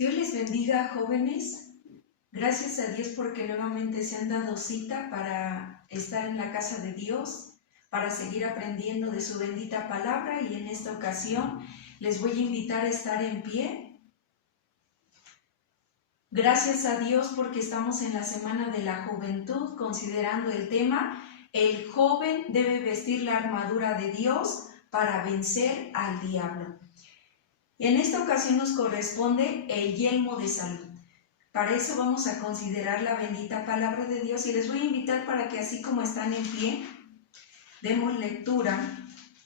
Dios les bendiga, jóvenes. Gracias a Dios porque nuevamente se han dado cita para estar en la casa de Dios, para seguir aprendiendo de su bendita palabra, y en esta ocasión les voy a invitar a estar en pie. Gracias a Dios porque estamos en la Semana de la Juventud, considerando el tema: el joven debe vestir la armadura de Dios para vencer al diablo. En esta ocasión nos corresponde el yelmo de salud. Para eso vamos a considerar la bendita palabra de Dios, y les voy a invitar para que, así como están en pie, demos lectura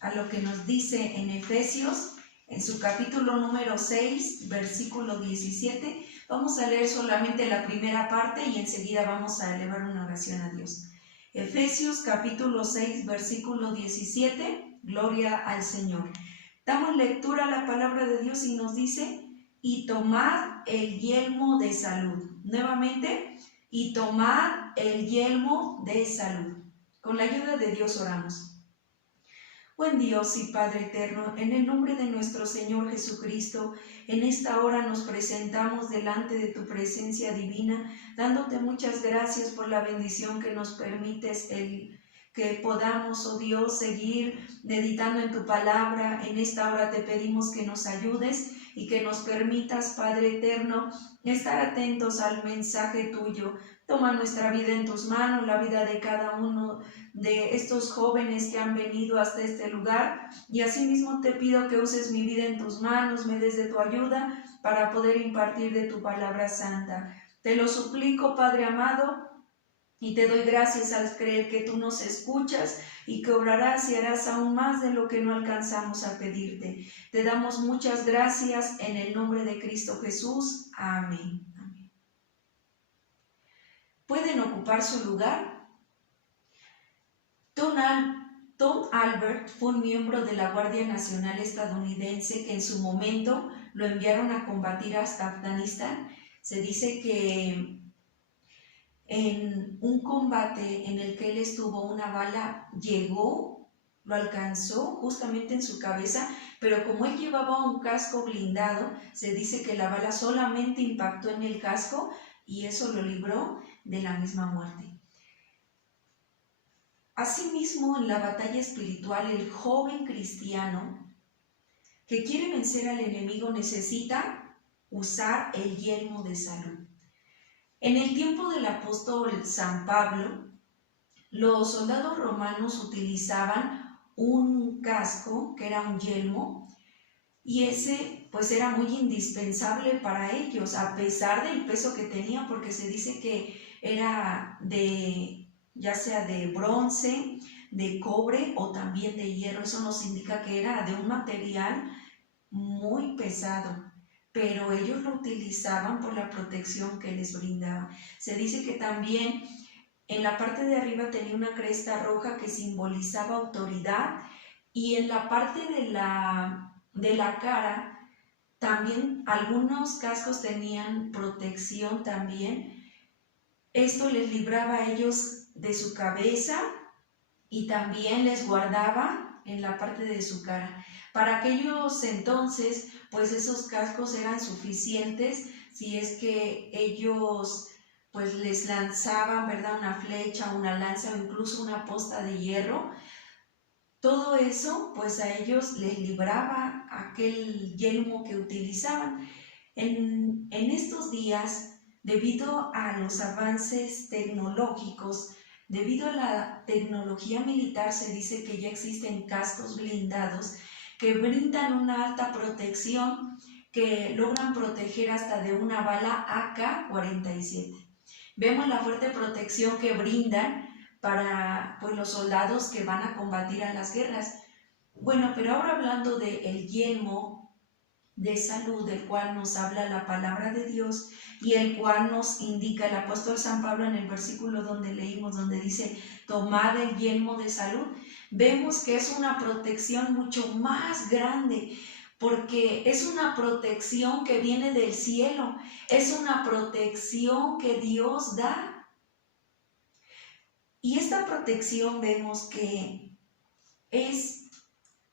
a lo que nos dice en Efesios, en su capítulo número 6, versículo 17. Vamos a leer solamente la primera parte y enseguida vamos a elevar una oración a Dios. Efesios capítulo 6, versículo 17, gloria al Señor. Damos lectura a la palabra de Dios y nos dice: y tomad el yelmo de salud. Nuevamente, y tomad el yelmo de salud. Con la ayuda de Dios oramos. Buen Dios y Padre eterno, en el nombre de nuestro Señor Jesucristo, en esta hora nos presentamos delante de tu presencia divina, dándote muchas gracias por la bendición que nos permites, que podamos, oh Dios, seguir meditando en tu palabra. En esta hora te pedimos que nos ayudes y que nos permitas, Padre eterno, estar atentos al mensaje tuyo. Toma nuestra vida en tus manos, la vida de cada uno de estos jóvenes que han venido hasta este lugar, y asimismo te pido que uses mi vida en tus manos, me des de tu ayuda para poder impartir de tu palabra santa. Te lo suplico, Padre amado, y te doy gracias al creer que tú nos escuchas y que obrarás y harás aún más de lo que no alcanzamos a pedirte. Te damos muchas gracias en el nombre de Cristo Jesús. Amén. Amén. ¿Pueden ocupar su lugar? Tom Albert fue un miembro de la Guardia Nacional estadounidense que en su momento lo enviaron a combatir hasta Afganistán. Se dice que en un combate en el que él estuvo, una bala lo alcanzó justamente en su cabeza, pero como él llevaba un casco blindado, se dice que la bala solamente impactó en el casco y eso lo libró de la misma muerte. Asimismo, en la batalla espiritual, el joven cristiano que quiere vencer al enemigo necesita usar el yelmo de salud. En el tiempo del apóstol San Pablo, los soldados romanos utilizaban un casco que era un yelmo, y ese pues era muy indispensable para ellos, a pesar del peso que tenía, porque se dice que era ya sea de bronce, de cobre o también de hierro. Eso nos indica que era de un material muy pesado, pero ellos lo utilizaban por la protección que les brindaba. Se dice que también en la parte de arriba tenía una cresta roja que simbolizaba autoridad, y en la parte de la cara también algunos cascos tenían protección también. Esto les libraba a ellos de su cabeza y también les guardaba en la parte de su cara. Para aquellos entonces, pues esos cascos eran suficientes si es que ellos pues les lanzaban, ¿verdad?, una flecha, una lanza o incluso una posta de hierro. Todo eso pues a ellos les libraba aquel yelmo que utilizaban. En estos días, debido a los avances tecnológicos, debido a la tecnología militar, se dice que ya existen cascos blindados que brindan una alta protección, que logran proteger hasta de una bala AK-47. Vemos la fuerte protección que brindan para pues, los soldados que van a combatir a las guerras. Bueno, pero ahora hablando del yelmo de salud, del cual nos habla la palabra de Dios y el cual nos indica el apóstol San Pablo en el versículo donde leímos, donde dice: tomad el yelmo de salud, vemos que es una protección mucho más grande, porque es una protección que viene del cielo, es una protección que Dios da. Y esta protección vemos que es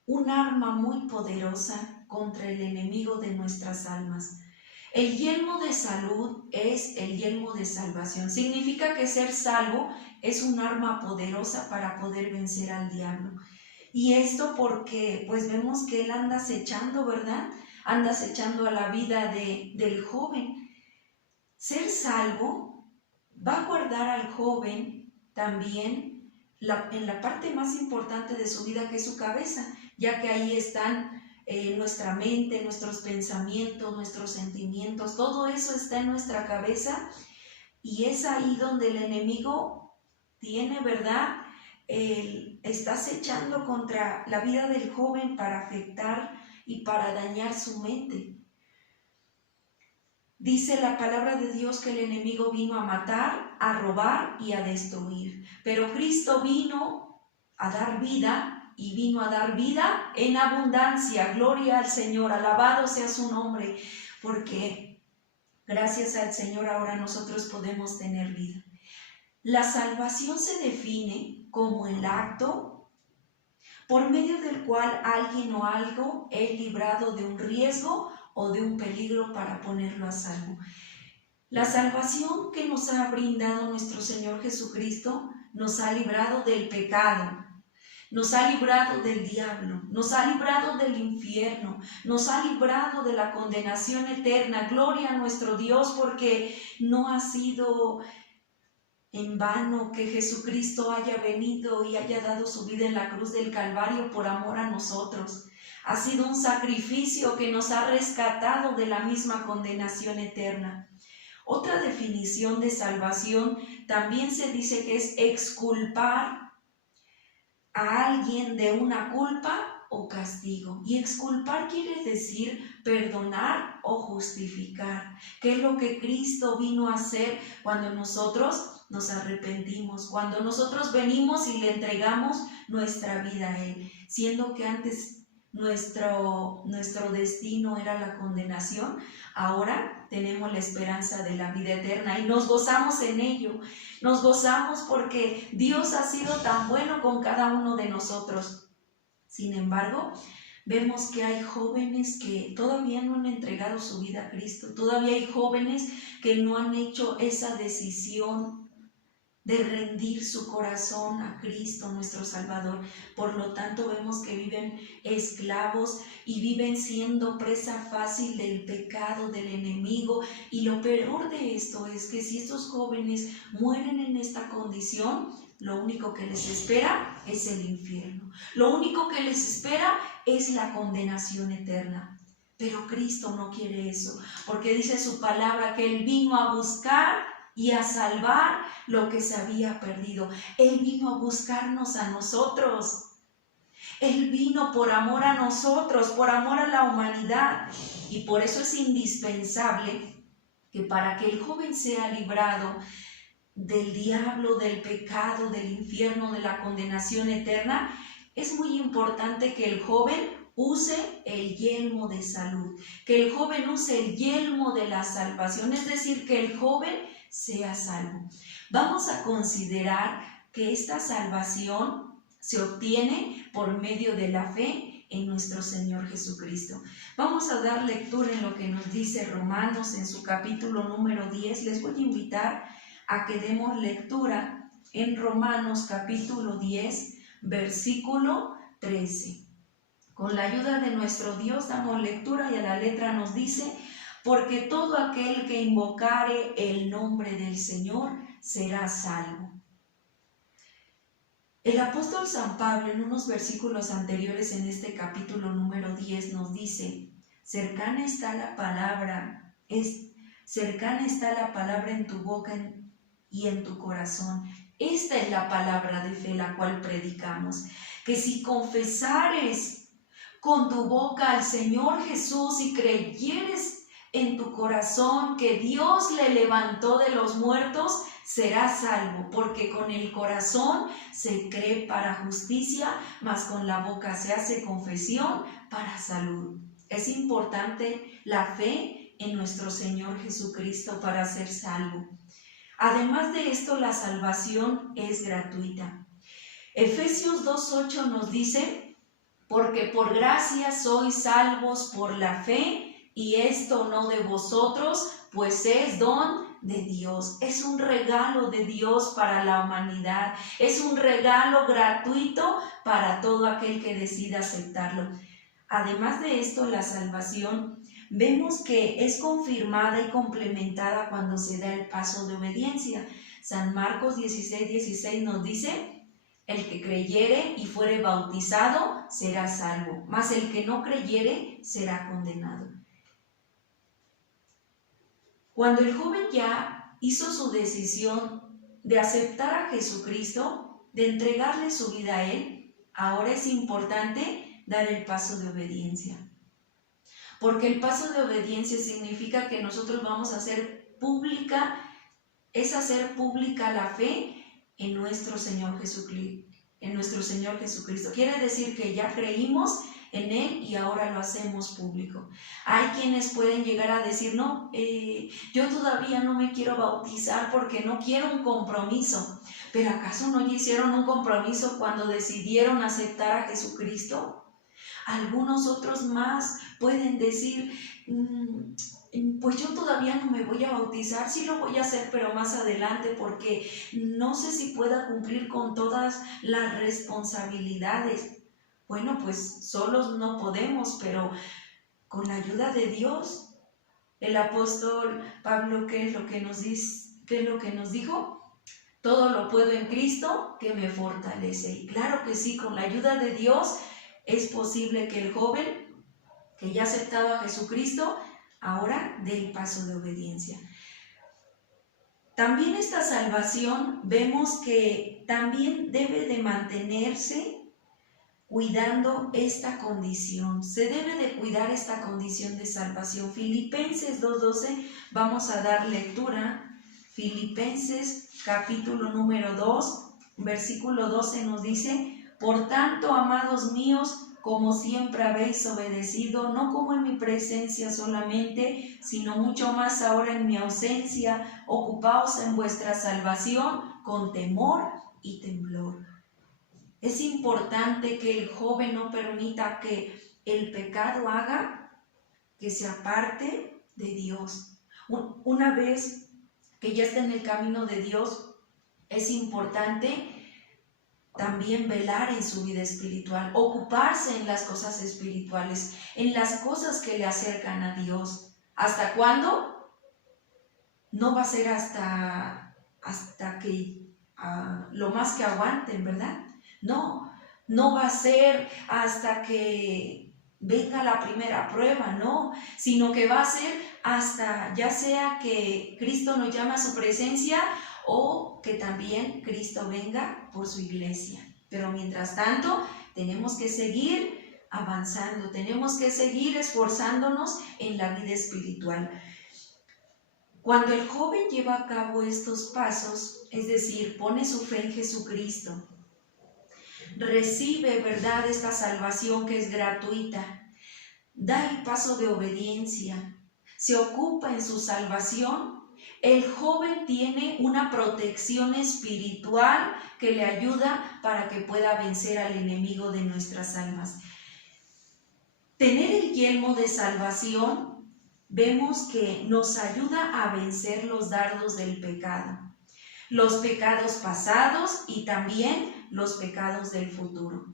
un arma muy poderosa contra el enemigo de nuestras almas. El yelmo de salud es el yelmo de salvación. Significa que ser salvo es un arma poderosa para poder vencer al diablo. Y esto porque pues vemos que él anda acechando, ¿verdad? Anda acechando a la vida del joven. Ser salvo va a guardar al joven también en la parte más importante de su vida, que es su cabeza, ya que ahí están nuestra mente, nuestros pensamientos, nuestros sentimientos, todo eso está en nuestra cabeza y es ahí donde el enemigo tiene, ¿verdad? Está acechando contra la vida del joven para afectar y para dañar su mente. Dice la palabra de Dios que el enemigo vino a matar, a robar y a destruir, pero Cristo vino a dar vida y vino a dar vida en abundancia. Gloria al Señor, alabado sea su nombre, porque gracias al Señor ahora nosotros podemos tener vida. La salvación se define como el acto por medio del cual alguien o algo es librado de un riesgo o de un peligro para ponerlo a salvo. La salvación que nos ha brindado nuestro Señor Jesucristo nos ha librado del pecado, nos ha librado del diablo, nos ha librado del infierno, nos ha librado de la condenación eterna. Gloria a nuestro Dios, porque no ha sido en vano que Jesucristo haya venido y haya dado su vida en la cruz del Calvario por amor a nosotros. Ha sido un sacrificio que nos ha rescatado de la misma condenación eterna. Otra definición de salvación también se dice que es exculpar a alguien de una culpa o castigo. Y exculpar quiere decir perdonar o justificar, que es lo que Cristo vino a hacer cuando nosotros nos arrepentimos, cuando nosotros venimos y le entregamos nuestra vida a Él, siendo que antes nuestro destino era la condenación. Ahora tenemos la esperanza de la vida eterna y nos gozamos en ello. Nos gozamos porque Dios ha sido tan bueno con cada uno de nosotros. Sin embargo, vemos que hay jóvenes que todavía no han entregado su vida a Cristo. Todavía hay jóvenes que no han hecho esa decisión de rendir su corazón a Cristo, nuestro Salvador. Por lo tanto, vemos que viven esclavos y viven siendo presa fácil del pecado, del enemigo. Y lo peor de esto es que si estos jóvenes mueren en esta condición, lo único que les espera es el infierno. Lo único que les espera es la condenación eterna. Pero Cristo no quiere eso, porque dice su palabra que Él vino a buscar y a salvar lo que se había perdido. Él vino a buscarnos a nosotros. Él vino por amor a nosotros, por amor a la humanidad. Y por eso es indispensable que para que el joven sea librado del diablo, del pecado, del infierno, de la condenación eterna, es muy importante que el joven use el yelmo de salud, que el joven use el yelmo de la salvación, es decir, que el joven sea salvo. Vamos a considerar que esta salvación se obtiene por medio de la fe en nuestro Señor Jesucristo. Vamos a dar lectura en lo que nos dice Romanos en su capítulo número 10. Les voy a invitar a que demos lectura en Romanos capítulo 10, versículo 13. Con la ayuda de nuestro Dios damos lectura y a la letra nos dice: porque todo aquel que invocare el nombre del Señor será salvo. El apóstol San Pablo en unos versículos anteriores en este capítulo número 10 nos dice: cercana está la palabra en tu boca y en tu corazón. Esta es la palabra de fe la cual predicamos, que si confesares con tu boca al Señor Jesús y creyeres en tu corazón que Dios le levantó de los muertos, serás salvo, porque con el corazón se cree para justicia, mas con la boca se hace confesión para salud. Es importante la fe en nuestro Señor Jesucristo para ser salvo. Además de esto, la salvación es gratuita. Efesios 2:8 nos dice: porque por gracia sois salvos por la fe, y esto no de vosotros, pues es don de Dios. Es un regalo de Dios para la humanidad. Es un regalo gratuito para todo aquel que decida aceptarlo. Además de esto, la salvación vemos que es confirmada y complementada cuando se da el paso de obediencia. San Marcos 16:16 nos dice: el que creyere y fuere bautizado será salvo, mas el que no creyere será condenado. Cuando el joven ya hizo su decisión de aceptar a Jesucristo, de entregarle su vida a Él, ahora es importante dar el paso de obediencia. Porque el paso de obediencia significa que nosotros vamos a hacer pública, es hacer pública la fe en nuestro Señor Jesucristo. Quiere decir que ya creímos en Él y ahora lo hacemos público. Hay quienes pueden llegar a decir: no, yo todavía no me quiero bautizar porque no quiero un compromiso. ¿Pero acaso no hicieron un compromiso cuando decidieron aceptar a Jesucristo? Algunos otros más pueden decir: pues yo todavía no me voy a bautizar, sí lo voy a hacer, pero más adelante, porque no sé si pueda cumplir con todas las responsabilidades. Bueno, pues solos no podemos, pero con la ayuda de Dios. El apóstol Pablo, ¿qué es lo que nos dijo? Todo lo puedo en Cristo que me fortalece. Y claro que sí, con la ayuda de Dios es posible que el joven que ya ha aceptado a Jesucristo ahora dé el paso de obediencia. También esta salvación vemos que también debe de mantenerse cuidando esta condición. Se debe de cuidar esta condición de salvación. Filipenses 2:12, vamos a dar lectura. Filipenses capítulo número 2, versículo 12 nos dice: por tanto, amados míos, como siempre habéis obedecido, no como en mi presencia solamente, sino mucho más ahora en mi ausencia, ocupaos en vuestra salvación con temor y temblor. Es importante que el joven no permita que el pecado haga que se aparte de Dios. Una vez que ya está en el camino de Dios, es importante también velar en su vida espiritual, ocuparse en las cosas espirituales, en las cosas que le acercan a Dios. ¿Hasta cuándo? No va a ser hasta que lo más que aguanten, ¿verdad? No va a ser hasta que venga la primera prueba, no, sino que va a ser hasta, ya sea que Cristo nos llama a su presencia o que también Cristo venga por su iglesia. Pero mientras tanto, tenemos que seguir avanzando, tenemos que seguir esforzándonos en la vida espiritual. Cuando el joven lleva a cabo estos pasos, es decir, pone su fe en Jesucristo, recibe, ¿verdad?, esta salvación que es gratuita, da el paso de obediencia, se ocupa en su salvación, el joven tiene una protección espiritual que le ayuda para que pueda vencer al enemigo de nuestras almas. Tener el yelmo de salvación, vemos que nos ayuda a vencer los dardos del pecado, los pecados pasados y también los pecados del futuro.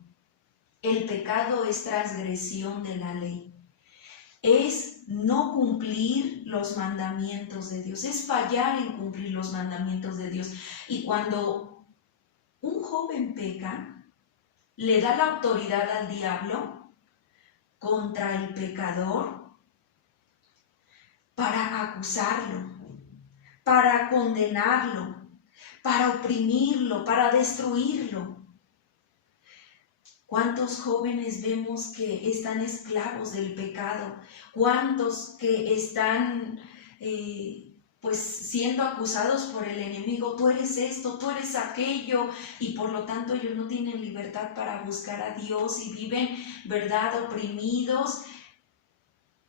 El pecado es transgresión de la ley. Es no cumplir los mandamientos de Dios, es fallar en cumplir los mandamientos de Dios. Y cuando un joven peca, le da la autoridad al diablo contra el pecador para acusarlo, para condenarlo, para oprimirlo, para destruirlo. ¿Cuántos jóvenes vemos que están esclavos del pecado? ¿Cuántos que están siendo acusados por el enemigo? Tú eres esto, tú eres aquello, y por lo tanto ellos no tienen libertad para buscar a Dios y viven, ¿verdad?, oprimidos.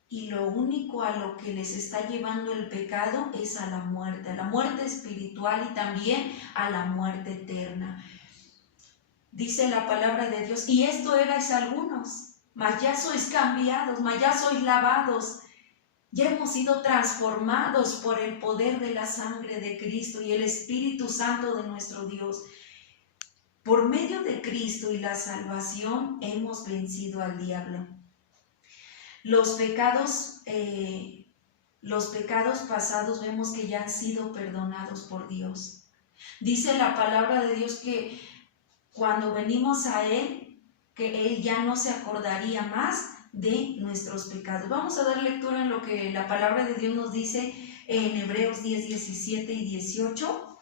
Y lo único a lo que les está llevando el pecado es a la muerte espiritual y también a la muerte eterna. Dice la palabra de Dios: y esto erais algunos, mas ya sois cambiados, mas ya sois lavados, Ya hemos sido transformados por el poder de la sangre de Cristo y el Espíritu Santo de nuestro Dios. Por medio de Cristo y la salvación hemos vencido al diablo. Los pecados pasados vemos que ya han sido perdonados por Dios. Dice la palabra de Dios que cuando venimos a Él, que Él ya no se acordaría más de nuestros pecados. Vamos a dar lectura en lo que la palabra de Dios nos dice en Hebreos 10, 17 y 18.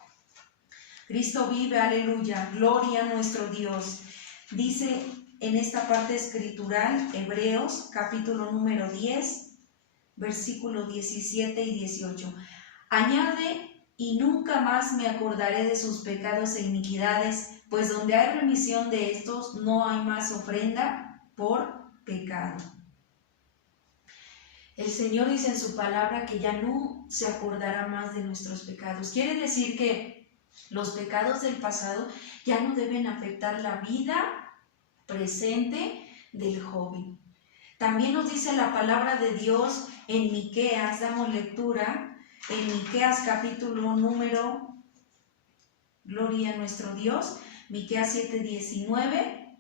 Cristo vive, aleluya, gloria a nuestro Dios. Dice en esta parte escritural, Hebreos capítulo número 10, versículos 17 y 18. Añade: y nunca más me acordaré de sus pecados e iniquidades, pues donde hay remisión de estos no hay más ofrenda por pecado. El Señor dice en su palabra que ya no se acordará más de nuestros pecados. Quiere decir que los pecados del pasado ya no deben afectar la vida presente del joven. También nos dice la palabra de Dios en Miqueas, damos lectura, en Miqueas capítulo número, gloria a nuestro Dios, Miqueas 7:19,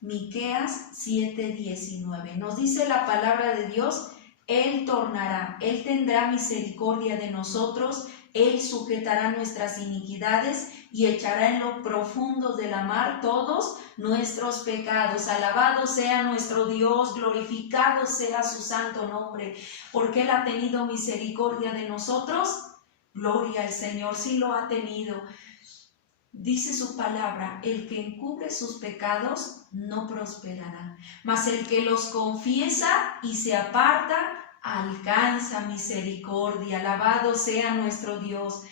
Miqueas 7:19. Nos dice la palabra de Dios: Él tornará, Él tendrá misericordia de nosotros, Él sujetará nuestras iniquidades y echará en lo profundo de la mar todos nuestros pecados. Alabado sea nuestro Dios, glorificado sea su santo nombre, porque Él ha tenido misericordia de nosotros. Gloria al Señor, sí lo ha tenido. Dice su palabra: el que encubre sus pecados no prosperará, mas el que los confiesa y se aparta alcanza misericordia. Alabado sea nuestro Dios.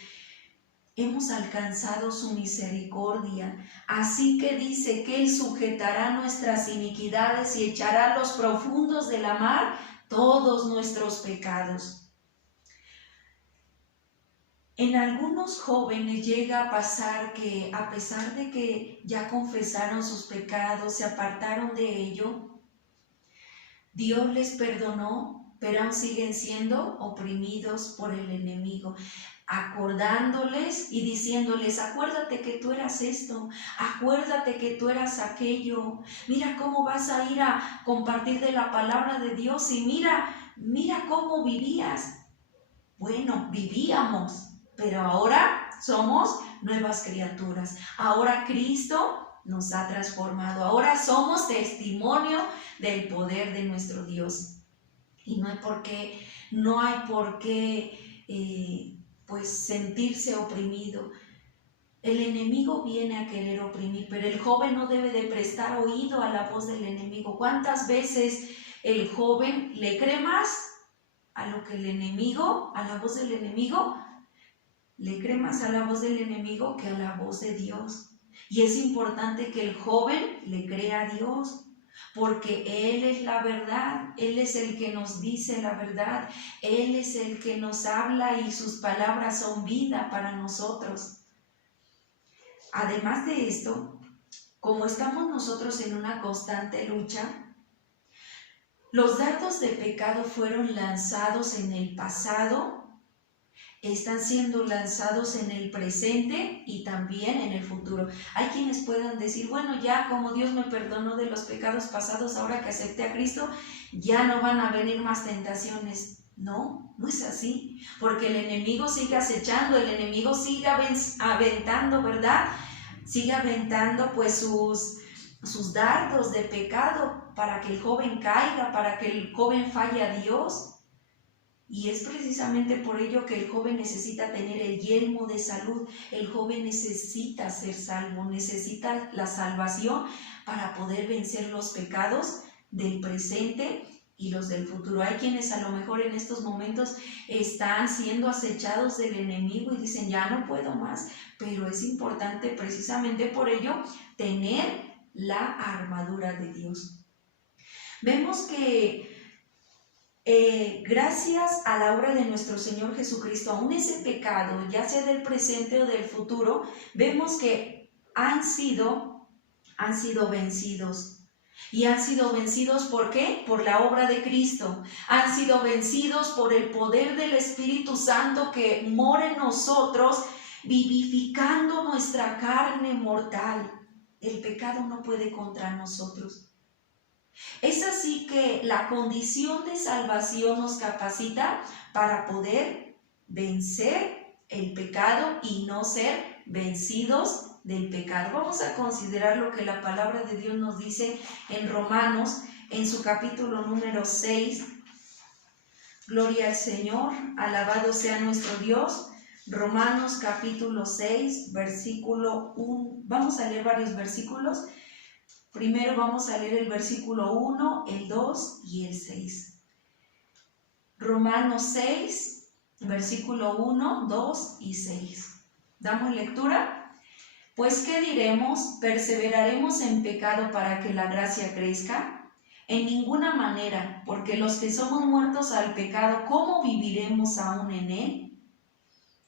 Hemos alcanzado su misericordia, así que dice que Él sujetará nuestras iniquidades y echará a los profundos de la mar todos nuestros pecados. En algunos jóvenes llega a pasar que, a pesar de que ya confesaron sus pecados, se apartaron de ello, Dios les perdonó, pero aún siguen siendo oprimidos por el enemigo, acordándoles y diciéndoles: acuérdate que tú eras esto, acuérdate que tú eras aquello, mira cómo vas a ir a compartir de la palabra de Dios y mira cómo vivías. Bueno, vivíamos, pero ahora somos nuevas criaturas. Ahora Cristo nos ha transformado. Ahora somos testimonio del poder de nuestro Dios. Y no hay por qué pues sentirse oprimido. El enemigo viene a querer oprimir, pero el joven no debe de prestar oído a la voz del enemigo. ¿Cuántas veces el joven le cree más a lo que el enemigo, a la voz del enemigo? Le cree más a la voz del enemigo que a la voz de Dios. Y es importante que el joven le crea a Dios, porque Él es la verdad, Él es el que nos dice la verdad, Él es el que nos habla y sus palabras son vida para nosotros. Además de esto, como estamos nosotros en una constante lucha, los dardos de pecado fueron lanzados en el pasado, están siendo lanzados en el presente y también en el futuro. Hay quienes puedan decir: bueno, ya como Dios me perdonó de los pecados pasados, ahora que acepté a Cristo, ya no van a venir más tentaciones. No, no es así, porque el enemigo sigue acechando, el enemigo sigue aventando, ¿verdad? Sigue aventando pues sus dardos de pecado para que el joven caiga, para que el joven falle a Dios. Y es precisamente por ello que el joven necesita tener el yelmo de salud. El joven necesita ser salvo, necesita la salvación para poder vencer los pecados del presente y los del futuro. Hay quienes a lo mejor en estos momentos están siendo acechados del enemigo y dicen: ya no puedo más, pero es importante precisamente por ello tener la armadura de Dios. Vemos que gracias a la obra de nuestro Señor Jesucristo, aún ese pecado, ya sea del presente o del futuro, vemos que han sido vencidos. Y han sido vencidos, ¿por qué? Por la obra de Cristo. Han sido vencidos por el poder del Espíritu Santo que mora en nosotros, vivificando nuestra carne mortal. El pecado no puede contra nosotros. Es así que la condición de salvación nos capacita para poder vencer el pecado y no ser vencidos del pecado. Vamos a considerar lo que la palabra de Dios nos dice en Romanos, en su capítulo número 6. Gloria al Señor, alabado sea nuestro Dios. Romanos capítulo 6, versículo 1. Vamos a leer varios versículos. Primero vamos a leer el versículo 1, el 2 y el 6. Romanos 6, versículo 1, 2 y 6. ¿Damos lectura? Pues, ¿qué diremos? ¿Perseveraremos en pecado para que la gracia crezca? En ninguna manera, porque los que somos muertos al pecado, ¿cómo viviremos aún en él?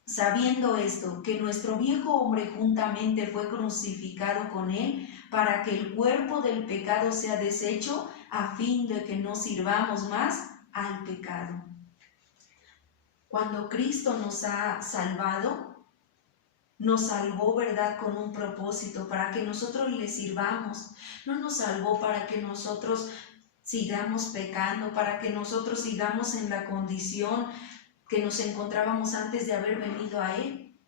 Sabiendo esto, que nuestro viejo hombre juntamente fue crucificado con él, para que el cuerpo del pecado sea deshecho, a fin de que no sirvamos más al pecado. Cuando Cristo nos ha salvado, nos salvó, ¿verdad?, con un propósito, para que nosotros le sirvamos. No nos salvó para que nosotros sigamos pecando, para que nosotros sigamos en la condición que nos encontrábamos antes de haber venido a Él.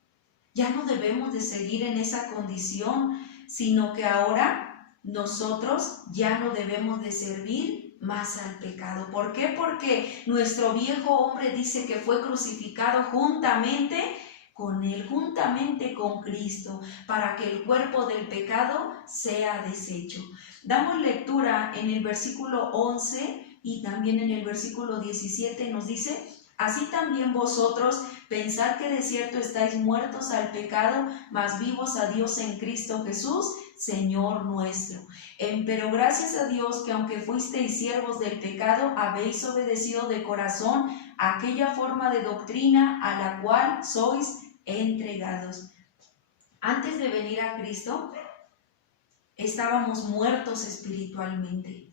Ya no debemos de seguir en esa condición, sino que ahora nosotros ya no debemos de servir más al pecado. ¿Por qué? Porque nuestro viejo hombre dice que fue crucificado juntamente con Él, juntamente con Cristo, para que el cuerpo del pecado sea deshecho. Damos lectura en el versículo 11 y también en el versículo 17 nos dice: así también vosotros pensad que de cierto estáis muertos al pecado, mas vivos a Dios en Cristo Jesús, Señor nuestro. Pero gracias a Dios que aunque fuisteis siervos del pecado, habéis obedecido de corazón a aquella forma de doctrina a la cual sois entregados. Antes de venir a Cristo, estábamos muertos espiritualmente.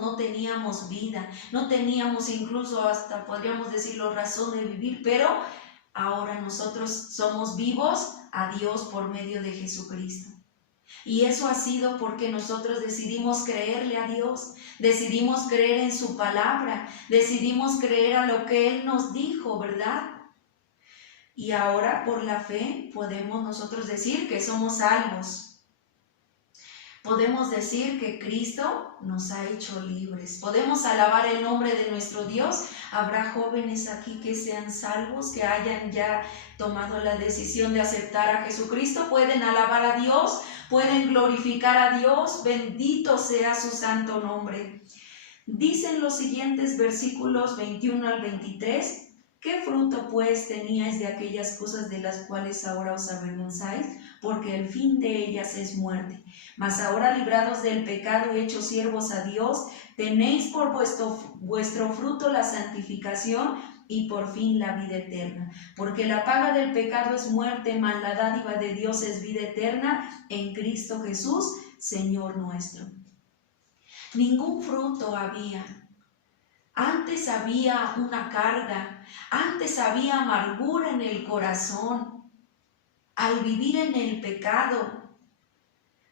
No teníamos vida, no teníamos incluso, hasta podríamos decirlo, razón de vivir, pero ahora nosotros somos vivos a Dios por medio de Jesucristo. Y eso ha sido porque nosotros decidimos creerle a Dios, decidimos creer en su palabra, decidimos creer a lo que Él nos dijo, ¿verdad? Y ahora por la fe podemos nosotros decir que somos salvos. Podemos decir que Cristo nos ha hecho libres. Podemos alabar el nombre de nuestro Dios. Habrá jóvenes aquí que sean salvos, que hayan ya tomado la decisión de aceptar a Jesucristo. Pueden alabar a Dios, pueden glorificar a Dios. Bendito sea su santo nombre. Dicen los siguientes versículos 21 al 23. ¿Qué fruto pues teníais de aquellas cosas de las cuales ahora os avergonzáis? Porque el fin de ellas es muerte. Mas ahora, librados del pecado y hechos siervos a Dios, tenéis por vuestro fruto la santificación y por fin la vida eterna. Porque la paga del pecado es muerte, mas la dádiva de Dios es vida eterna en Cristo Jesús, Señor nuestro. Ningún fruto había. Antes había una carga, antes había amargura en el corazón al vivir en el pecado.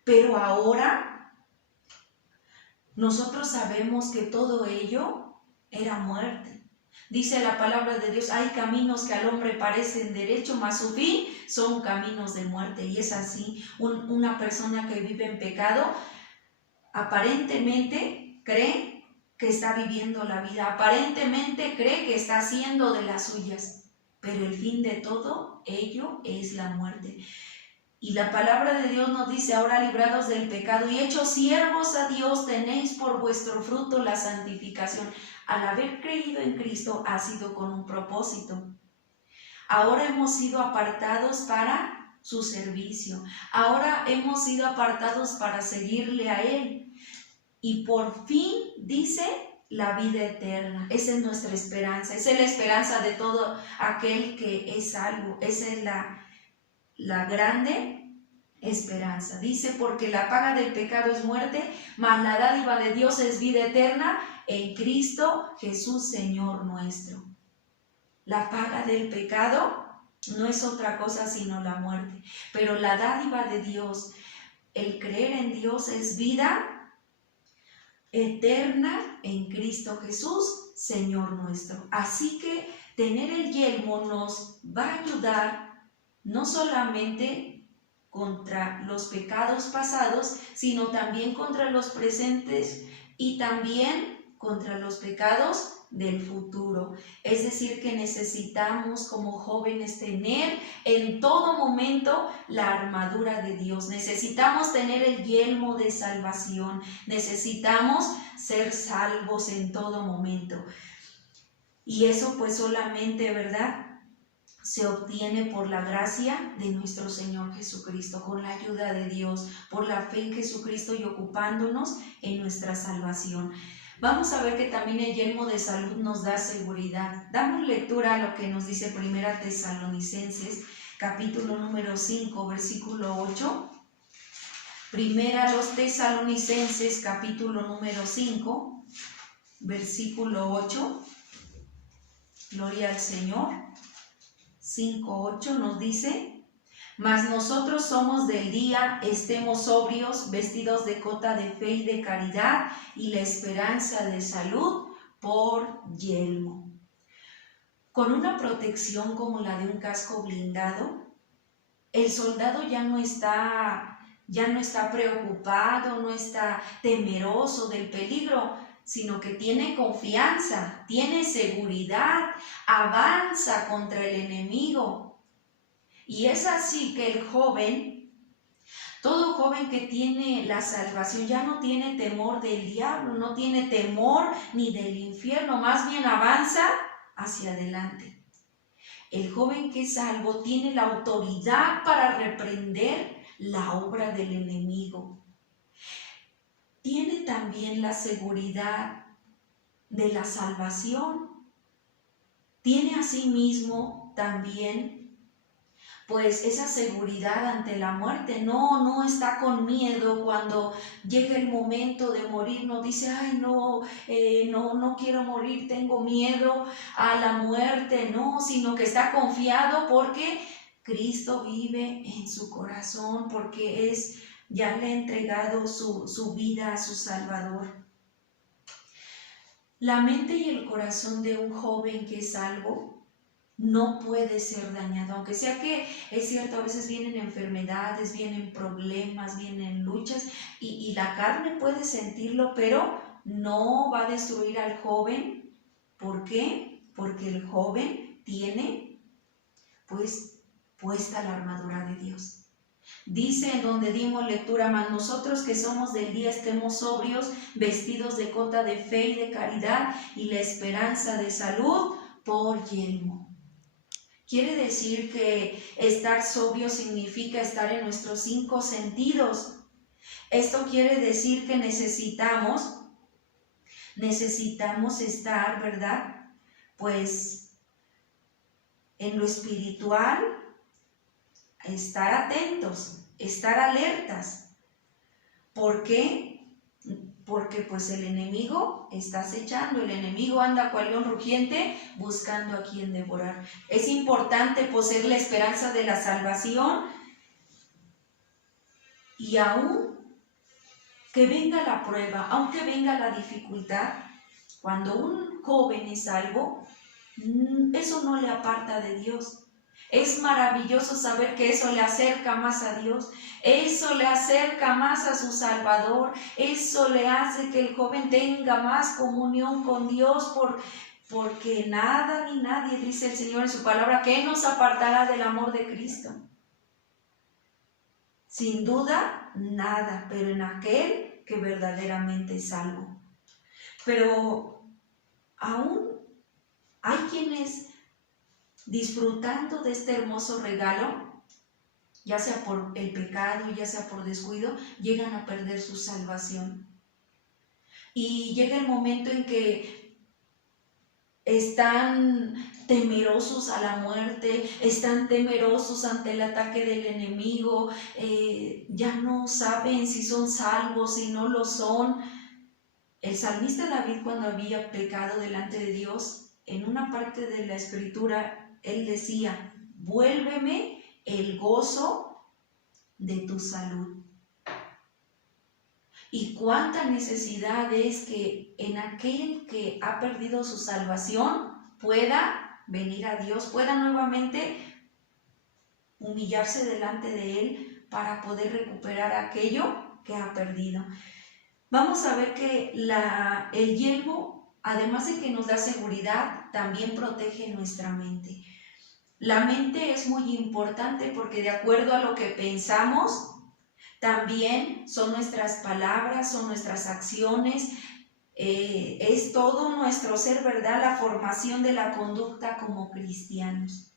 Pero ahora nosotros sabemos que todo ello era muerte. Dice la palabra de Dios: hay caminos que al hombre parecen derecho, mas su fin son caminos de muerte. Y es así, una persona que vive en pecado aparentemente cree que está viviendo la vida, aparentemente cree que está haciendo de las suyas, pero el fin de todo ello es la muerte. Y la palabra de Dios nos dice: ahora librados del pecado y hechos siervos a Dios, tenéis por vuestro fruto la santificación. Al haber creído en Cristo ha sido con un propósito. Ahora hemos sido apartados para su servicio. Ahora hemos sido apartados para seguirle a Él. Y por fin dice: la vida eterna. Esa es nuestra esperanza. Esa es la esperanza de todo aquel que es salvo. Esa es la grande esperanza. Dice, porque la paga del pecado es muerte, mas la dádiva de Dios es vida eterna en Cristo Jesús, Señor nuestro. La paga del pecado no es otra cosa sino la muerte, pero la dádiva de Dios, el creer en Dios, es vida eterna en Cristo Jesús, Señor nuestro. Así que tener el yelmo nos va a ayudar no solamente contra los pecados pasados, sino también contra los presentes y también contra los pecados del futuro. Es decir, que necesitamos como jóvenes tener en todo momento la armadura de Dios. Necesitamos tener el yelmo de salvación. Necesitamos ser salvos en todo momento. Y eso pues solamente, ¿verdad?, se obtiene por la gracia de nuestro Señor Jesucristo, con la ayuda de Dios, por la fe en Jesucristo y ocupándonos en nuestra salvación. Vamos a ver que también el yelmo de salud nos da seguridad. Damos lectura a lo que nos dice 1 Tesalonicenses, capítulo número 5, versículo 8. 1 Tesalonicenses, capítulo número 5, versículo 8. Gloria al Señor. 5:8 nos dice: mas nosotros somos del día, estemos sobrios, vestidos de cota de fe y de caridad, y la esperanza de salud por yelmo. Con una protección como la de un casco blindado, el soldado ya no está preocupado, no está temeroso del peligro, sino que tiene confianza, tiene seguridad, avanza contra el enemigo. Y es así que el joven, todo joven que tiene la salvación, ya no tiene temor del diablo, no tiene temor ni del infierno, más bien avanza hacia adelante. El joven que es salvo tiene la autoridad para reprender la obra del enemigo. Tiene también la seguridad de la salvación. Tiene asimismo también pues esa seguridad ante la muerte. No está con miedo cuando llega el momento de morir. No dice, ay no quiero morir, tengo miedo a la muerte. No, sino que está confiado porque Cristo vive en su corazón, porque ya le ha entregado su vida a su Salvador. La mente y el corazón de un joven que es salvo no puede ser dañado, aunque sea que es cierto, a veces vienen enfermedades, vienen problemas, vienen luchas y la carne puede sentirlo, pero no va a destruir al joven. ¿Por qué? Porque el joven tiene pues puesta la armadura de Dios. Dice en donde dimos lectura, mas nosotros que somos del día estemos sobrios, vestidos de cota de fe y de caridad y la esperanza de salud por yelmo. Quiere decir que estar sobrio significa estar en nuestros 5 sentidos. Esto quiere decir que necesitamos estar, ¿verdad?, pues en lo espiritual, estar atentos, estar alertas. ¿Por qué? Porque pues el enemigo está acechando, el enemigo anda cual león rugiente buscando a quien devorar. Es importante poseer la esperanza de la salvación y aún que venga la prueba, aunque venga la dificultad, cuando un joven es salvo, eso no le aparta de Dios. Es maravilloso saber que eso le acerca más a Dios, eso le acerca más a su Salvador, eso le hace que el joven tenga más comunión con Dios, porque nada ni nadie, dice el Señor en su palabra, que nos apartará del amor de Cristo. Sin duda, nada, pero en aquel que verdaderamente es salvo. Pero aún hay quienes, disfrutando de este hermoso regalo, ya sea por el pecado, ya sea por descuido, llegan a perder su salvación. Y llega el momento en que están temerosos a la muerte, están temerosos ante el ataque del enemigo, ya no saben si son salvos, si no lo son. El salmista David, cuando había pecado delante de Dios, en una parte de la escritura, él decía: vuélveme el gozo de tu salud. Y cuánta necesidad es que en aquel que ha perdido su salvación pueda venir a Dios, pueda nuevamente humillarse delante de Él para poder recuperar aquello que ha perdido. Vamos a ver que el yelmo, además de que nos da seguridad, también protege nuestra mente. La mente es muy importante porque de acuerdo a lo que pensamos, también son nuestras palabras, son nuestras acciones, es todo nuestro ser, ¿verdad? La formación de la conducta como cristianos.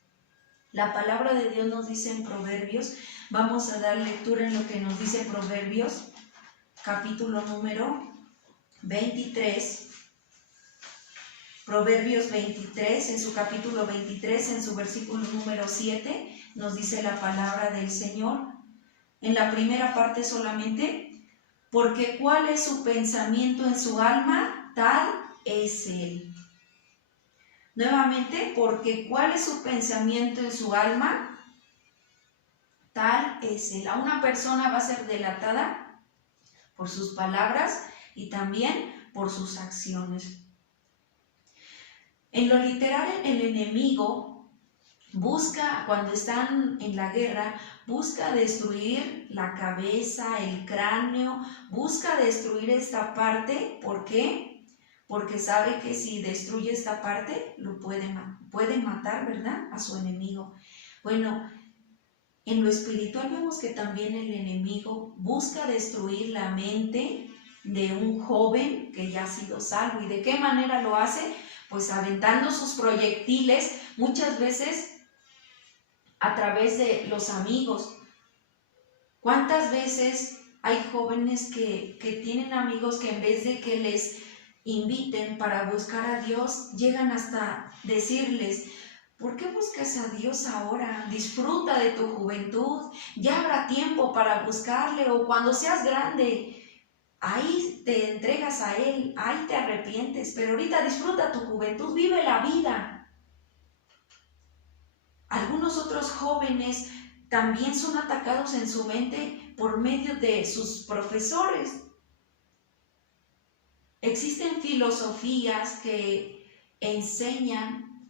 La palabra de Dios nos dice en Proverbios, vamos a dar lectura en lo que nos dice Proverbios, capítulo número 23. Proverbios 23, en su capítulo 23, en su versículo número 7, nos dice la palabra del Señor. En la primera parte solamente: porque cuál es su pensamiento en su alma, tal es él. Nuevamente, porque cuál es su pensamiento en su alma, tal es él. A una persona va a ser delatada por sus palabras y también por sus acciones. En lo literal, el enemigo busca, cuando están en la guerra, busca destruir la cabeza, el cráneo, busca destruir esta parte. ¿Por qué? Porque sabe que si destruye esta parte, lo puede matar, ¿verdad?, a su enemigo. Bueno, en lo espiritual vemos que también el enemigo busca destruir la mente de un joven que ya ha sido salvo. ¿Y de qué manera lo hace? Pues aventando sus proyectiles, muchas veces a través de los amigos. ¿Cuántas veces hay jóvenes que tienen amigos que en vez de que les inviten para buscar a Dios, llegan hasta decirles: ¿por qué buscas a Dios ahora? Disfruta de tu juventud, ya habrá tiempo para buscarle, o cuando seas grande, ahí te entregas a Él, ahí te arrepientes, pero ahorita disfruta tu juventud, vive la vida. Algunos otros jóvenes también son atacados en su mente por medio de sus profesores. Existen filosofías que enseñan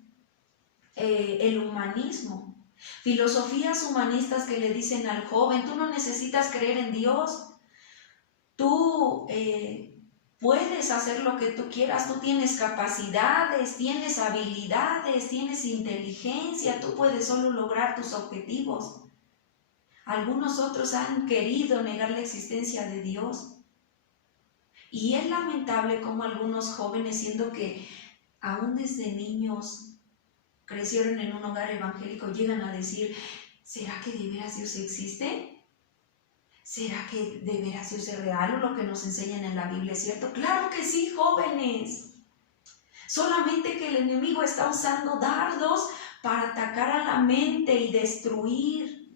el humanismo. Filosofías humanistas que le dicen al joven: tú no necesitas creer en Dios, tú puedes hacer lo que tú quieras, tú tienes capacidades, tienes habilidades, tienes inteligencia, tú puedes solo lograr tus objetivos. Algunos otros han querido negar la existencia de Dios. Y es lamentable cómo algunos jóvenes, siendo que aún desde niños crecieron en un hogar evangélico, llegan a decir: ¿será que de veras Dios existe? ¿Será que de veras Dios es real o lo que nos enseñan en la Biblia es cierto? ¡Claro que sí, jóvenes! Solamente que el enemigo está usando dardos para atacar a la mente y destruir.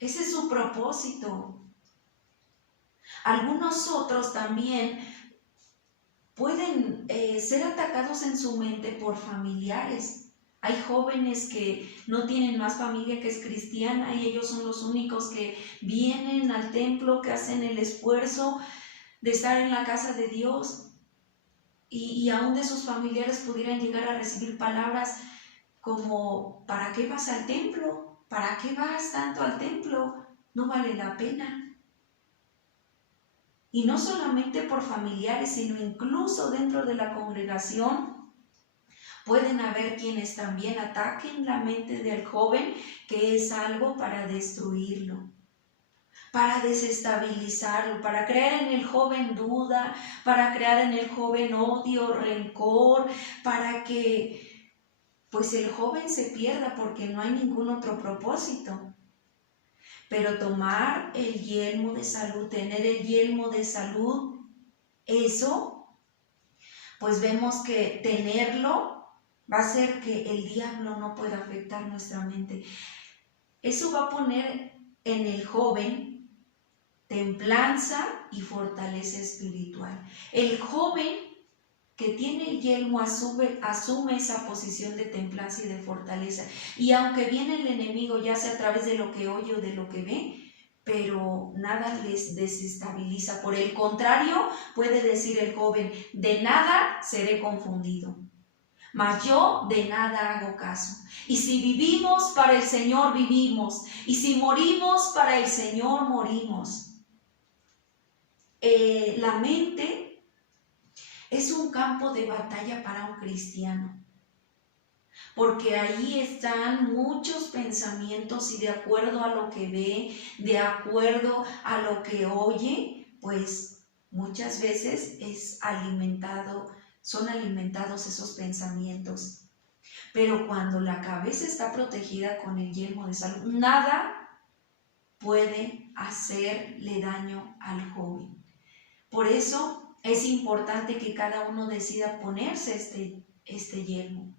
Ese es su propósito. Algunos otros también pueden ser atacados en su mente por familiares. Hay jóvenes que no tienen más familia que es cristiana y ellos son los únicos que vienen al templo, que hacen el esfuerzo de estar en la casa de Dios, y aún de sus familiares pudieran llegar a recibir palabras como: ¿para qué vas al templo? ¿Para qué vas tanto al templo? No vale la pena. Y no solamente por familiares, sino incluso dentro de la congregación pueden haber quienes también ataquen la mente del joven, que es algo para destruirlo, para desestabilizarlo, para crear en el joven duda, para crear en el joven odio, rencor, para que pues el joven se pierda porque no hay ningún otro propósito. Pero tomar el yelmo de salud, tener el yelmo de salud, eso pues vemos que tenerlo va a hacer que el diablo no pueda afectar nuestra mente. Eso va a poner en el joven templanza y fortaleza espiritual. El joven que tiene el yelmo asume esa posición de templanza y de fortaleza. Y aunque viene el enemigo, ya sea a través de lo que oye o de lo que ve, pero nada les desestabiliza. Por el contrario, puede decir el joven, de nada seré confundido, mas yo de nada hago caso. Y si vivimos, para el Señor vivimos. Y si morimos, para el Señor morimos. La mente es un campo de batalla para un cristiano, porque ahí están muchos pensamientos y de acuerdo a lo que ve, de acuerdo a lo que oye, pues muchas veces son alimentados esos pensamientos. Pero cuando la cabeza está protegida con el yelmo de salud, nada puede hacerle daño al joven. Por eso es importante que cada uno decida ponerse este yelmo.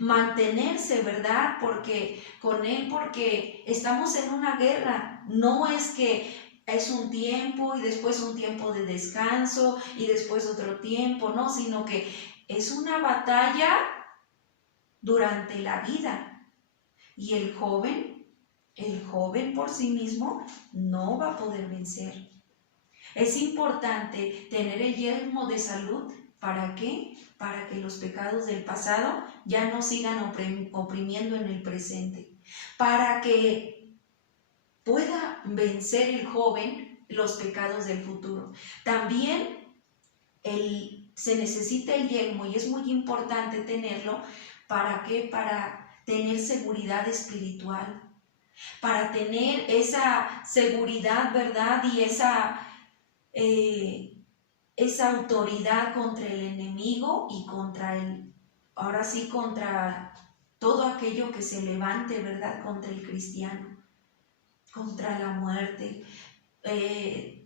Mantenerse, ¿verdad? Porque estamos en una guerra. No es que es un tiempo y después un tiempo de descanso y después otro tiempo, no, sino que es una batalla durante la vida. Y el joven por sí mismo no va a poder vencer. Es importante tener el yelmo de salud. ¿Para qué? Para que los pecados del pasado ya no sigan oprimiendo en el presente. Para que pueda vencer el joven los pecados del futuro. También se necesita el yelmo y es muy importante tenerlo. ¿Para qué? Para tener seguridad espiritual. Para tener esa seguridad, ¿verdad? Y esa autoridad contra el enemigo y contra todo aquello que se levante, ¿verdad? Contra el cristiano, contra la muerte,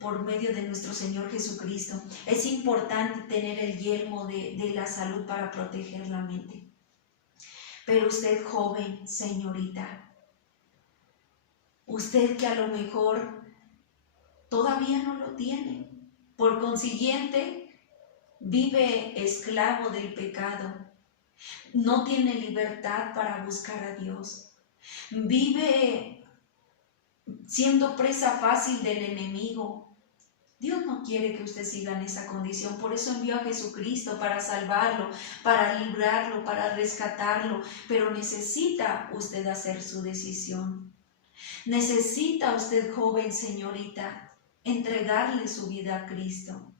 por medio de nuestro Señor Jesucristo. Es importante tener el yelmo de la salud para proteger la mente. Pero usted, joven, señorita, usted que a lo mejor todavía no lo tiene, por consiguiente, vive esclavo del pecado, no tiene libertad para buscar a Dios, vive siendo presa fácil del enemigo. Dios no quiere que usted siga en esa condición, por eso envió a Jesucristo para salvarlo, para librarlo, para rescatarlo, pero necesita usted hacer su decisión. Necesita usted, joven señorita, entregarle su vida a Cristo.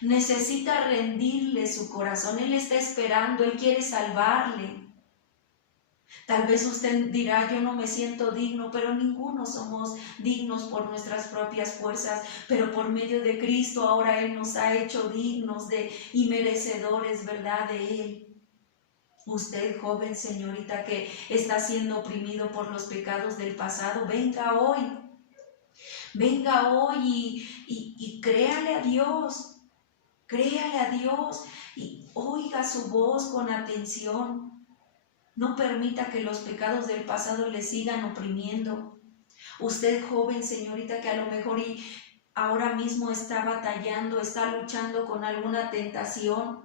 Necesita rendirle su corazón. Él está esperando, Él quiere salvarle. Tal vez usted dirá, yo no me siento digno, pero ninguno somos dignos por nuestras propias fuerzas, pero por medio de Cristo ahora Él nos ha hecho dignos y merecedores, ¿verdad?, de Él. Usted, joven señorita, que está siendo oprimido por los pecados del pasado, venga hoy y créale a Dios y oiga su voz con atención. No permita que los pecados del pasado le sigan oprimiendo. Usted, joven señorita, que a lo mejor ahora mismo está batallando, está luchando con alguna tentación,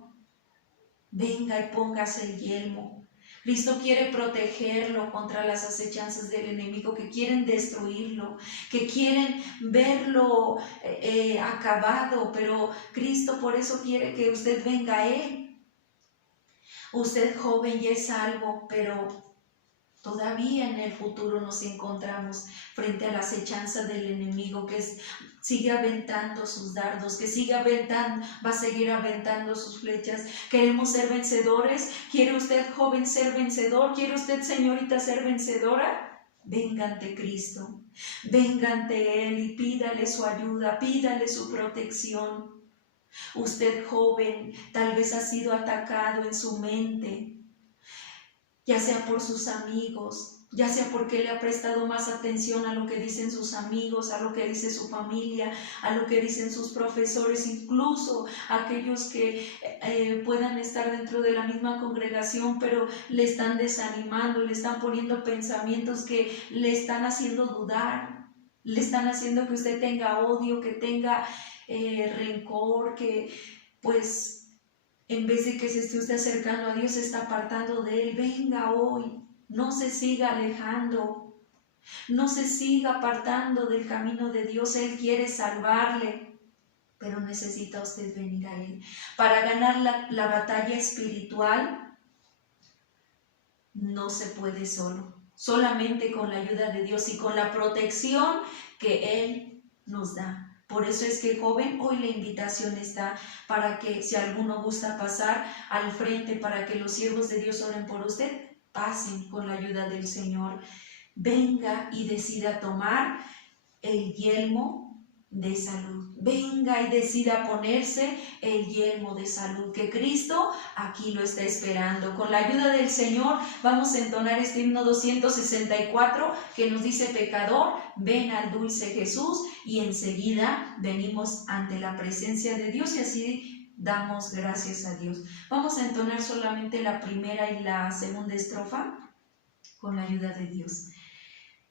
venga y póngase el yelmo. Cristo quiere protegerlo contra las acechanzas del enemigo que quieren destruirlo, que quieren verlo acabado, pero Cristo por eso quiere que usted venga a Él. Usted, joven, ya es salvo, pero todavía en el futuro nos encontramos frente a la acechanza del enemigo que sigue aventando sus dardos, que va a seguir aventando sus flechas. ¿Queremos ser vencedores? ¿Quiere usted, joven, ser vencedor? ¿Quiere usted, señorita, ser vencedora? Venga ante Cristo, venga ante Él y pídale su ayuda, pídale su protección. Usted, joven, tal vez ha sido atacado en su mente, ya sea por sus amigos, ya sea porque le ha prestado más atención a lo que dicen sus amigos, a lo que dice su familia, a lo que dicen sus profesores, incluso aquellos que puedan estar dentro de la misma congregación, pero le están desanimando, le están poniendo pensamientos que le están haciendo dudar, le están haciendo que usted tenga odio, que tenga rencor, que pues en vez de que se esté usted acercando a Dios, se está apartando de Él. Venga hoy, no se siga alejando, no se siga apartando del camino de Dios. Él quiere salvarle, pero necesita usted venir a Él. Para ganar la batalla espiritual, no se puede solo, solamente con la ayuda de Dios y con la protección que Él nos da. Por eso es que, joven, hoy la invitación está para que, si alguno gusta pasar al frente, para que los siervos de Dios oren por usted, pasen con la ayuda del Señor. Venga y decida tomar el yelmo de salud. Venga y decida ponerse el yelmo de salud, que Cristo aquí lo está esperando. Con la ayuda del Señor vamos a entonar este himno 264 que nos dice: pecador, ven al dulce Jesús, y enseguida venimos ante la presencia de Dios y así damos gracias a Dios. Vamos a entonar solamente la primera y la segunda estrofa con la ayuda de Dios.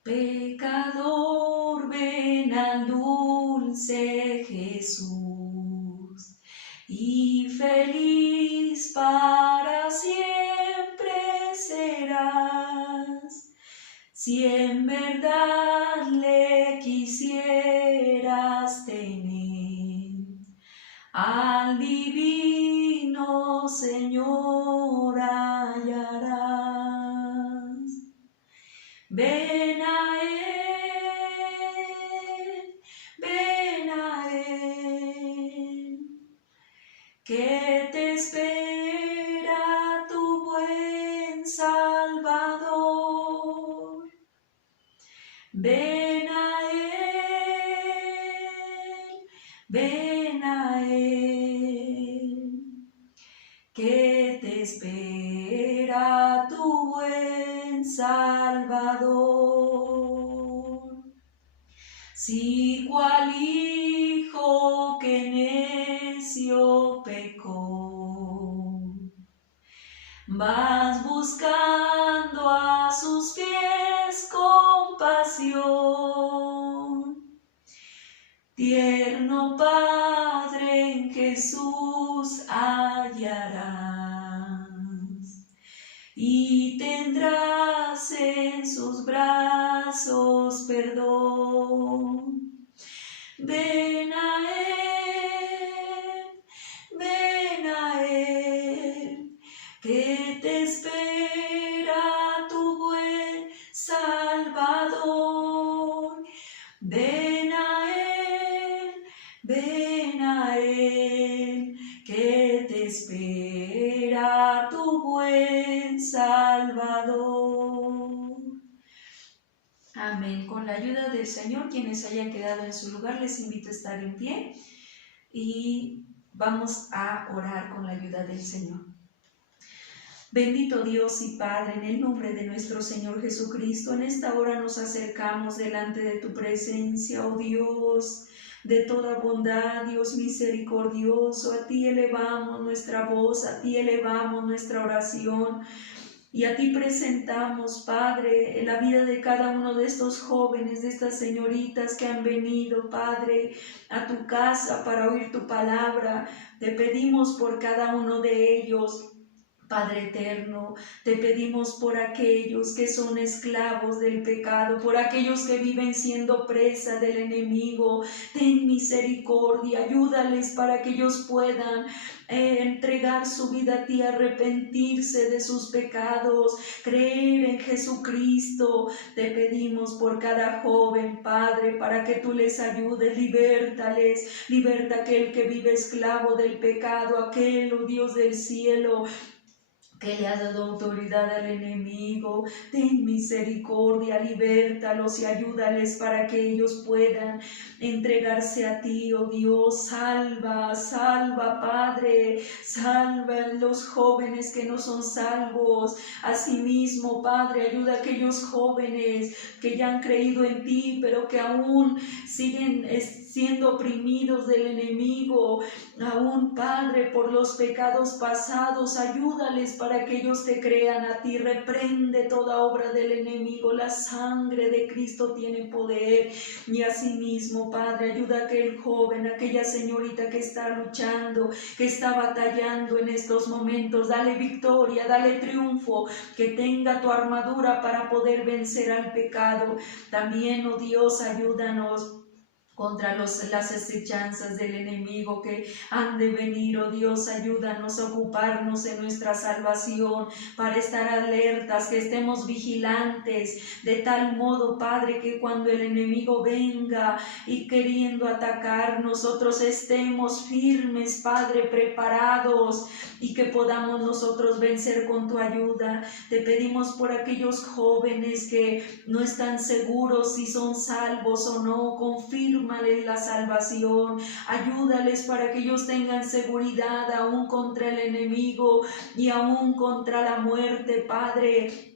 Pecador, ven al dulce Jesús, y feliz para siempre serás, si en verdad le quisieras tener, al divino Señor hallarás. Ven a Él, que te espera tu buen Salvador. Ven a Él, que te espera tu buen Salvador. Si cual hijo que necio pecó, vas buscando a sus pies compasión, tierno Padre, en Jesús hallarás, y tendrás en sus brazos perdón. Ven a Él, que te espera tu buen Salvador. Ven a Él, que te espera tu buen Salvador. Amén. Con la ayuda del Señor, quienes hayan quedado en su lugar, les invito a estar en pie y vamos a orar con la ayuda del Señor. Bendito Dios y Padre, en el nombre de nuestro Señor Jesucristo, en esta hora nos acercamos delante de tu presencia, oh Dios, de toda bondad, Dios misericordioso. A ti elevamos nuestra voz, a ti elevamos nuestra oración. Y a ti presentamos, Padre, en la vida de cada uno de estos jóvenes, de estas señoritas que han venido, Padre, a tu casa para oír tu palabra. Te pedimos por cada uno de ellos, Padre eterno, te pedimos por aquellos que son esclavos del pecado, por aquellos que viven siendo presa del enemigo. Ten misericordia, ayúdales para que ellos puedan entregar su vida a ti, arrepentirse de sus pecados, creer en Jesucristo. Te pedimos por cada joven, Padre, para que tú les ayudes, libértales, liberta aquel que vive esclavo del pecado, aquel, oh Dios del cielo, que le has dado autoridad al enemigo. Ten misericordia, libértalos y ayúdales para que ellos puedan entregarse a ti, oh Dios. Salva, salva, Padre, salva a los jóvenes que no son salvos. Asimismo, Padre, ayuda a aquellos jóvenes que ya han creído en ti, pero que aún siguen siendo oprimidos del enemigo, aún, Padre, por los pecados pasados. Ayúdales para que ellos te crean a ti. Reprende toda obra del enemigo. La sangre de Cristo tiene poder. Y asimismo, Padre, ayuda a aquel joven, a aquella señorita que está luchando, que está batallando en estos momentos. Dale victoria, dale triunfo, que tenga tu armadura para poder vencer al pecado. También, oh Dios, ayúdanos contra las acechanzas del enemigo que han de venir. Oh Dios, ayúdanos a ocuparnos en nuestra salvación, para estar alertas, que estemos vigilantes, de tal modo, Padre, que cuando el enemigo venga y queriendo atacar, nosotros estemos firmes, Padre, preparados, y que podamos nosotros vencer con tu ayuda. Te pedimos por aquellos jóvenes que no están seguros si son salvos o no. Confírmales la salvación, ayúdales para que ellos tengan seguridad aún contra el enemigo y aún contra la muerte, Padre.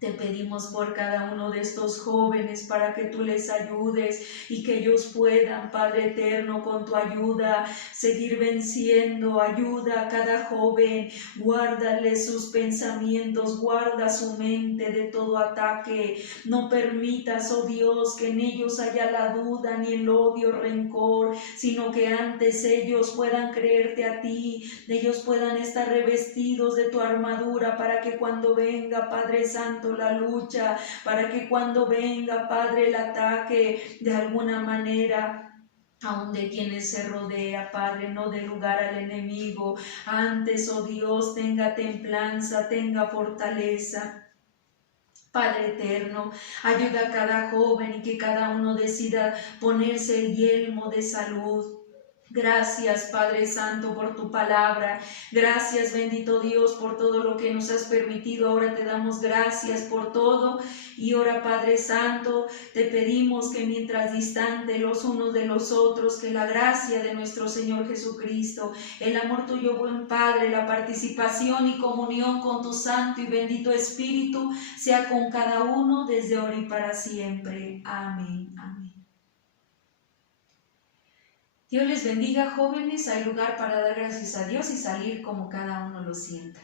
Te pedimos por cada uno de estos jóvenes para que tú les ayudes y que ellos puedan, Padre eterno, con tu ayuda seguir venciendo. Ayuda a cada joven, guárdale sus pensamientos, guarda su mente de todo ataque. No permitas, oh Dios, que en ellos haya la duda, ni el odio, rencor, sino que antes ellos puedan creerte a ti, ellos puedan estar revestidos de tu armadura, para que cuando venga, Padre Santo, la lucha, para que cuando venga, Padre, el ataque, de alguna manera, aún de quienes se rodea, Padre, no dé lugar al enemigo. Antes, oh Dios, tenga templanza, tenga fortaleza. Padre eterno, ayuda a cada joven y que cada uno decida ponerse el yelmo de salud. Gracias, Padre Santo, por tu palabra. Gracias, bendito Dios, por todo lo que nos has permitido. Ahora te damos gracias por todo. Y ahora, Padre Santo, te pedimos que mientras distante los unos de los otros, que la gracia de nuestro Señor Jesucristo, el amor tuyo, buen Padre, la participación y comunión con tu Santo y bendito Espíritu sea con cada uno desde ahora y para siempre. Amén. Amén. Dios les bendiga, jóvenes. Hay lugar para dar gracias a Dios y salir como cada uno lo sienta.